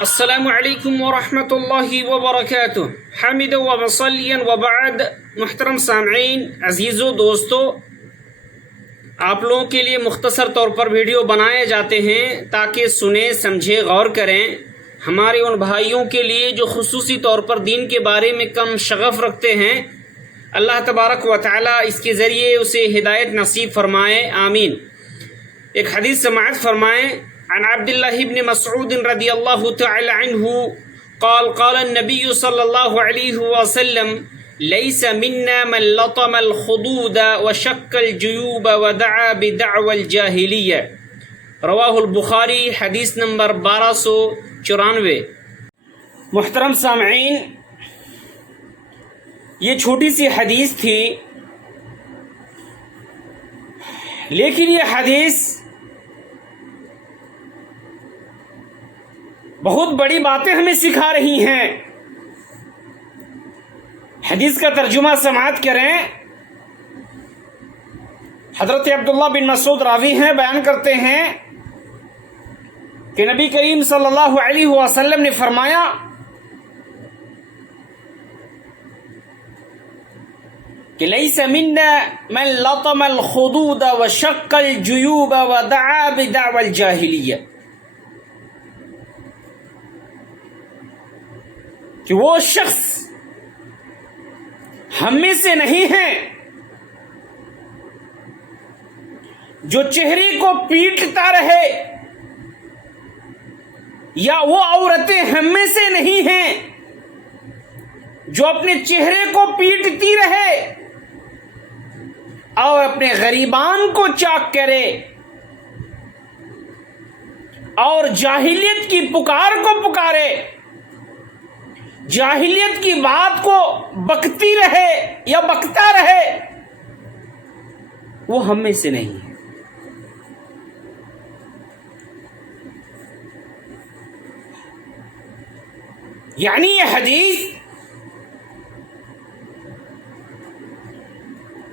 السلام علیکم ورحمۃ اللہ وبرکاتہ حامد و وصلیا وبعد. محترم سامعین، عزیزو دوستو، آپ لوگوں کے لیے مختصر طور پر ویڈیو بنائے جاتے ہیں تاکہ سنیں، سمجھیں، غور کریں. ہمارے ان بھائیوں کے لیے جو خصوصی طور پر دین کے بارے میں کم شغف رکھتے ہیں، اللہ تبارک و تعالی اس کے ذریعے اسے ہدایت نصیب فرمائے، آمین. ایک حدیث سماعت فرمائیں. عن عبد الله بن مسعود رضی اللہ تعالی عنہ قال قال النبي صلی اللہ علیہ وسلم ليس منا من لطم الخدود وشق الجيوب ودعا بدعوى الجاہلیہ. رواہ البخاری، حدیث نمبر 1294. محترم سامعین، یہ چھوٹی سی حدیث تھی، لیکن یہ حدیث بہت بڑی باتیں ہمیں سکھا رہی ہیں. حدیث کا ترجمہ سماعت کریں. حضرت عبداللہ بن مسعود راوی ہیں، بیان کرتے ہیں کہ نبی کریم صلی اللہ علیہ وسلم نے فرمایا کہ لیس منا من لطم الخدود وشق الجیوب ودعا بدعوى الجاہلیہ، کہ وہ شخص ہم میں سے نہیں ہے جو چہرے کو پیٹتا رہے، یا وہ عورتیں ہم میں سے نہیں ہیں جو اپنے چہرے کو پیٹتی رہے اور اپنے غریبان کو چاک کرے اور جاہلیت کی پکار کو پکارے، جاہلیت کی بات کو بکتی رہے یا بکتا رہے، وہ ہم میں سے نہیں ہے. یعنی یہ حدیث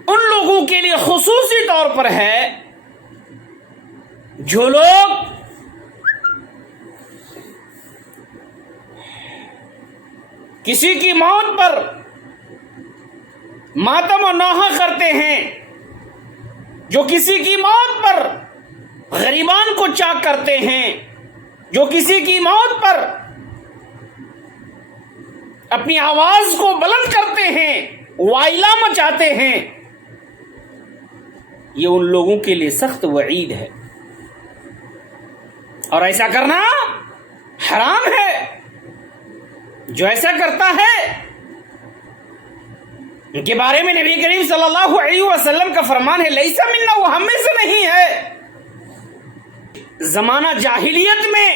ان لوگوں کے لیے خصوصی طور پر ہے جو لوگ کسی کی موت پر ماتم و نوحہ کرتے ہیں، جو کسی کی موت پر غریبان کو چاک کرتے ہیں، جو کسی کی موت پر اپنی آواز کو بلند کرتے ہیں، وائلہ مچاتے ہیں. یہ ان لوگوں کے لیے سخت وعید ہے اور ایسا کرنا حرام ہے. جو ایسا کرتا ہے ان کے بارے میں نبی کریم صلی اللہ علیہ وسلم کا فرمان ہے لیسا منا، وہ ہم میں سے نہیں ہے. زمانہ جاہلیت میں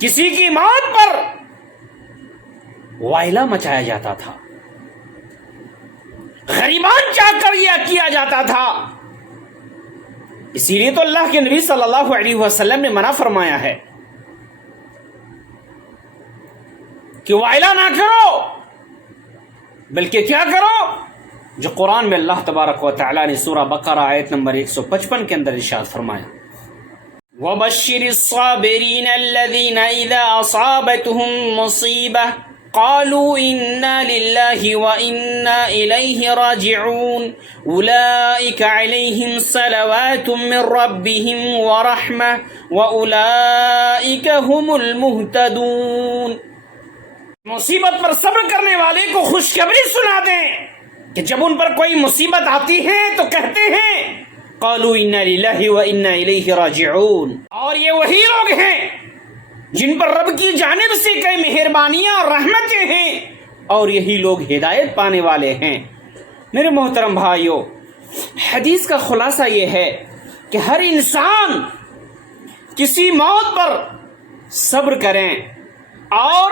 کسی کی موت پر وائلہ مچایا جاتا تھا، غریبان چاہ کر یہ کیا جاتا تھا. اسی لیے تو اللہ کے نبی صلی اللہ علیہ وسلم نے منع فرمایا ہے کہ وائلہ نہ کرو، بلکہ کیا کرو جو قرآن میں اللہ تبارک و تعالی نے سورہ بقرہ آیت نمبر 155 کے اندر ارشاد فرمایا وَبَشِّرِ الصَّابِرِينَ الَّذِينَ إِذَا أَصَابَتْهُمْ مُصِيبَةٌ قالوا إنا لله وإنا إليه راجعون أولئك عليهم صلوات من ربهم ورحمة وأولئك هم المهتدون. مصیبت پر صبر کرنے والے کو خوشخبری سنا دیں کہ جب ان پر کوئی مصیبت آتی ہے تو کہتے ہیں قالوا انا للہ وانا الیہ راجعون. اور یہ وہی لوگ ہیں جن پر رب کی جانب سے کئی مہربانیاں اور رحمتیں ہیں، اور یہی لوگ ہدایت پانے والے ہیں. میرے محترم بھائیو، حدیث کا خلاصہ یہ ہے کہ ہر انسان کسی موت پر صبر کریں اور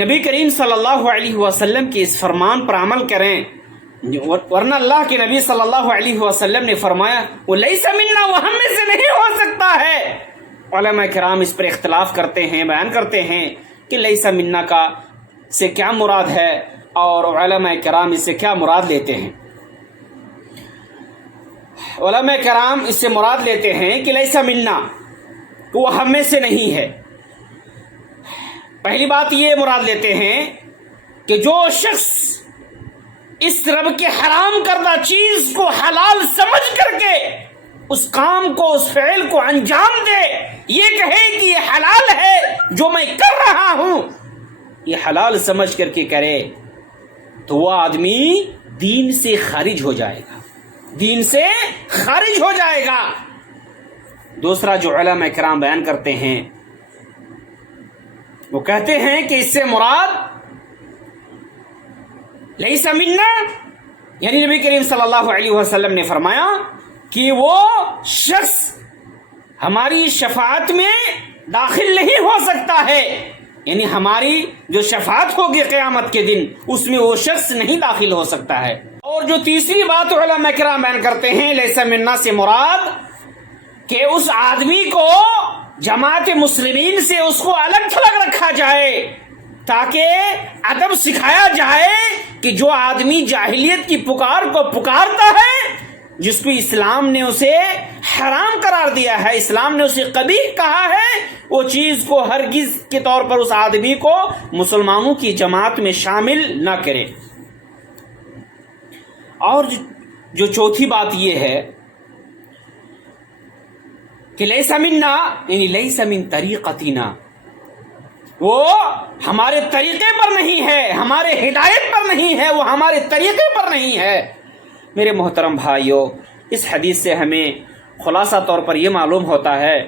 نبی کریم صلی اللہ علیہ وسلم کے اس فرمان پر عمل کریں، ورنہ اللہ کے نبی صلی اللہ علیہ وسلم نے فرمایا وہ لیس منا، وہ ہم میں سے نہیں ہو سکتا ہے. علماء کرام اس پر اختلاف کرتے ہیں، بیان کرتے ہیں کہ لیس منا کا سے کیا مراد ہے اور علماء کرام اس سے کیا مراد لیتے ہیں. علماء کرام اس سے مراد لیتے ہیں کہ لیس منا، وہ ہم میں سے نہیں ہے. پہلی بات یہ مراد لیتے ہیں کہ جو شخص اس رب کے حرام کردہ چیز کو حلال سمجھ کر کے اس کام کو، اس فعل کو انجام دے، یہ کہے کہ یہ حلال ہے جو میں کر رہا ہوں، یہ حلال سمجھ کر کے کرے، تو وہ آدمی دین سے خارج ہو جائے گا، دین سے خارج ہو جائے گا۔ دوسرا جو علماء کرام بیان کرتے ہیں، وہ کہتے ہیں کہ اس سے مراد لیس منا، یعنی نبی کریم صلی اللہ علیہ وسلم نے فرمایا کہ وہ شخص ہماری شفاعت میں داخل نہیں ہو سکتا ہے، یعنی ہماری جو شفاعت ہوگی قیامت کے دن اس میں وہ شخص نہیں داخل ہو سکتا ہے۔ اور جو تیسری بات علماء کرام بیان کرتے ہیں لیس منا سے مراد کہ اس آدمی کو جماعت مسلمین سے اس کو الگ تھلگ رکھا جائے، تاکہ ادب سکھایا جائے کہ جو آدمی جاہلیت کی پکار کو پکارتا ہے، جس کو اسلام نے اسے حرام قرار دیا ہے، اسلام نے اسے قبیح کہا ہے، وہ چیز کو ہرگز کے طور پر اس آدمی کو مسلمانوں کی جماعت میں شامل نہ کرے۔ اور جو چوتھی بات یہ ہے کہ لیس منا یعنی لیس من طریقتنا، وہ ہمارے طریقے پر نہیں ہے، ہمارے ہدایت پر نہیں ہے، وہ ہمارے طریقے پر نہیں ہے۔ میرے محترم بھائیو، اس حدیث سے ہمیں خلاصہ طور پر یہ معلوم ہوتا ہے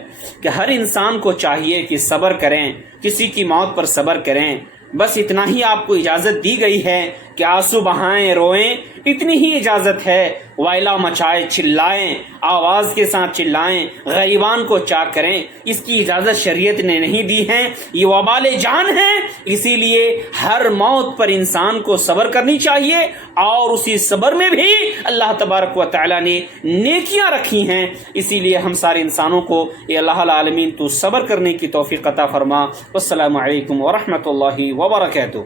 کہ ہر انسان کو چاہیے کہ صبر کریں، کسی کی موت پر صبر کریں، بس اتنا ہی آپ کو اجازت دی گئی ہے کہ آنسو بہائیں، روئیں، اتنی ہی اجازت ہے۔ وائلا مچائے، چلائیں، آواز کے ساتھ چلائیں، غریبان کو چاک کریں، اس کی اجازت شریعت نے نہیں دی ہے، یہ وبال جان ہے۔ اسی لیے ہر موت پر انسان کو صبر کرنی چاہیے، اور اسی صبر میں بھی اللہ تبارک و تعالی نے نیکیاں رکھی ہیں۔ اسی لیے ہم سارے انسانوں کو اے اللہ العالمین تو صبر کرنے کی توفیق عطا فرما۔ والسلام علیکم ورحمۃ اللہ وبرکاتہ۔